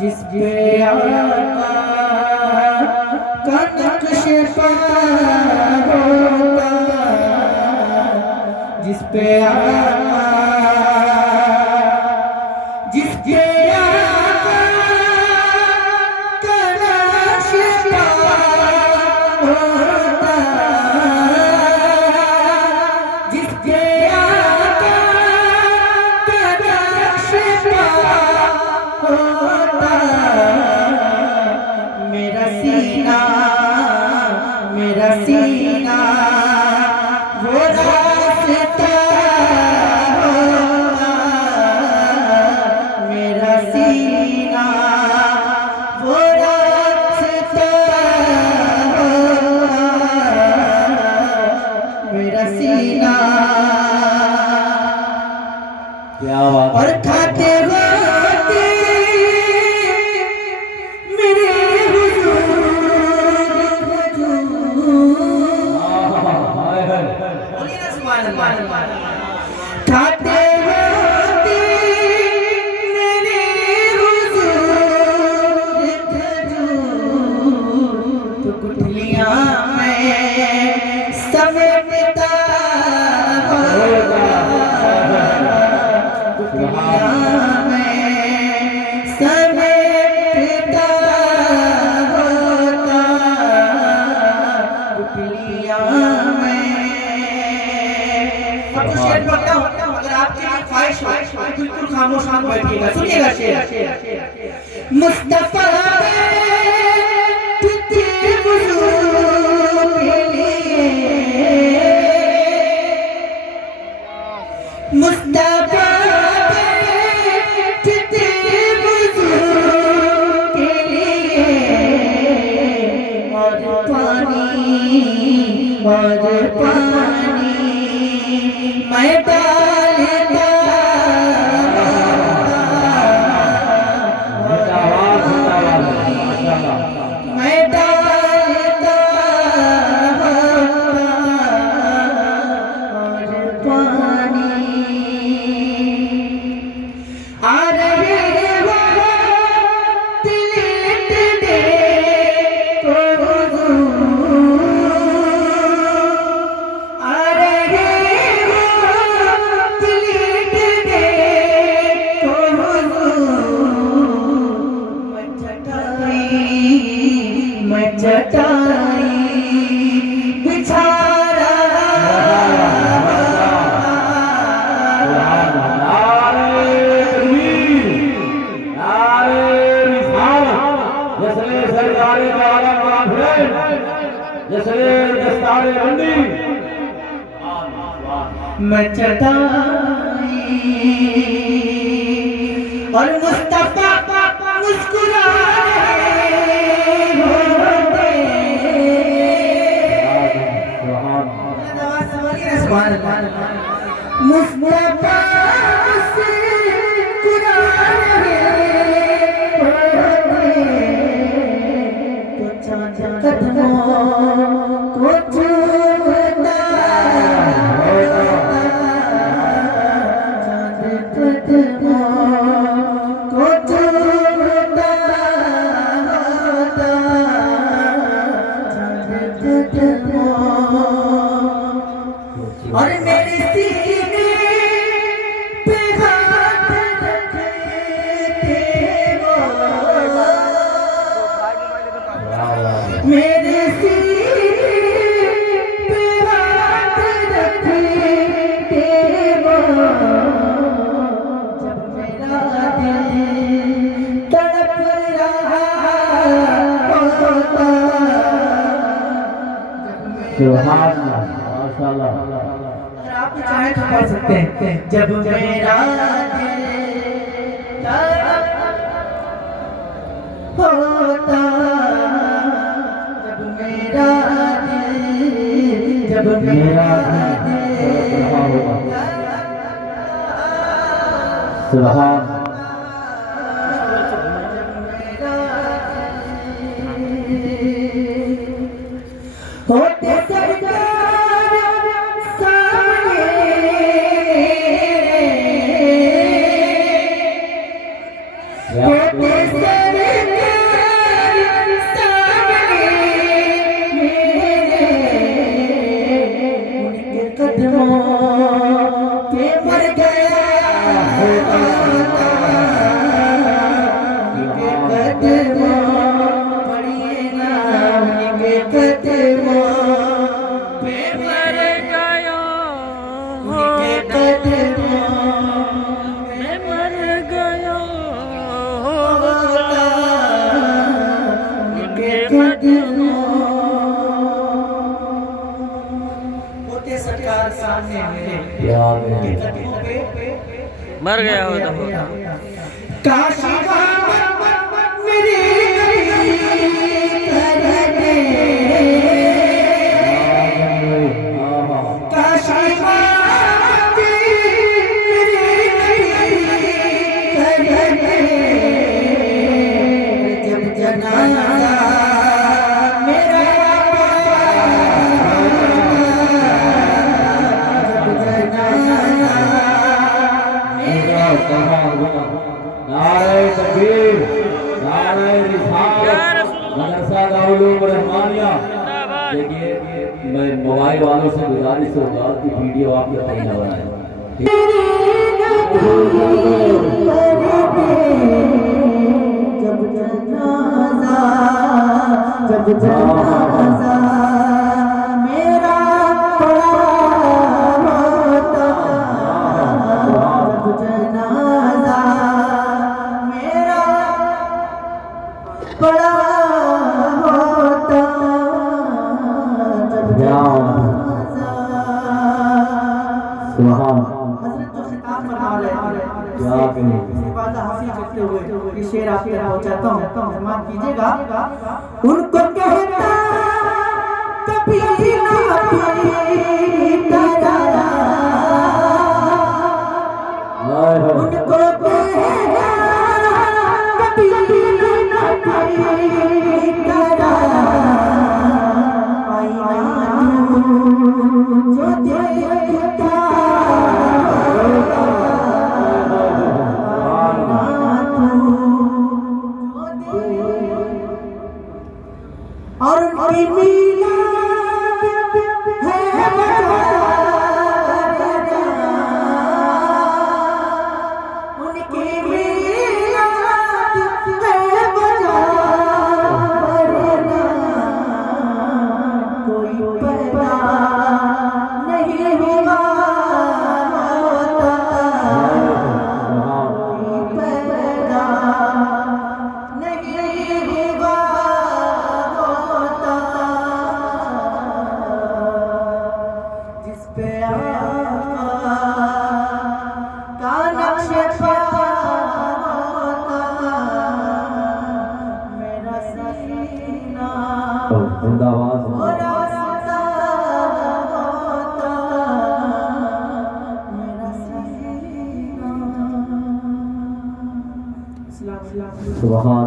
जिस पे आका का नक्श होता, जिस पे आका जिस पे आका का नक्श होता, जिस पे आका का नक्श होता, मेरा सीना वो रास्ता होता, मेरा सीना वो रास्ता होता, मेरा सीना। क्या बात और खाते वक्त मेरे खाते वक्त मेरे हुजूर तो गुठलियां में समेटता होगा, गुठलियां में समेटता होगा, गुठलियां में। शेर पढ़ता हूं, अगर आपकी ख्वाहिश हो बिल्कुल खामोश बैठिएगा, सुनिएगा शेर। मुस्तफा तुझे हुजूर के लिए, मुस्तफा तुझे हुजूर के लिए, और पानी मैं डालता, मैं डालता और पानी आ रहे हो तिलक दे को आ रहे हो तिलक दे को मैं चटाई बिछा मैं चटाई और मुस्तफा मुस्कुरा मुस्तफा मुस्कुरा तो चांद कदमों को चूमता, चांद कदमों को चूमता होता, चांद कदमों। और मेरे सीने पे हाथ रखते वो, मेरे सीने पे हाथ रखते वो, जब मेरा दिल तड़प रहा होता, सुभान अल्लाह, माशाअल्लाह। आप चाहे तो पढ़ सकते हैं। जब मेरा दिल तड़प होता, जब मेरा दिल सुभान होते सरकार सामने, होते कदमों होते सरकार सामने मेरे याद है कदमों पे मर गया हो तो काश मेरी काश जब जनाजा मेरा जब जनाजा नारे तकबीर नारे रिसालत मदरसा दारुल रहमानिया। देखिए मैं मोबाइल वालों से गुजारिश होगा कि वीडियो आप लोग कहीं ना बनाएं। जब जनाजा जब जनाजा मेरा पड़ा होता जब जनाजा मेरा पड़ा होता जब जनाजा सुभान हज़रत जो खिताब फरमा रहे क्या कहें इस्तिफादा हासिल करते हुए ये शेर आप तक पहुंचाता हूं समाप्त कीजिएगा। उनको कहता कभी ना पीता उनको कहता कभी ना पीता जो देखता और उनकी मीनाद है उनकी मीनाद है कोई पैदा नहीं हुआ कोई पैदा नहीं हुआ जिस पे आका का नक्शे होता मेरा सीना जिंदाबाद हो रास्ता होता मेरा सीना। सुभान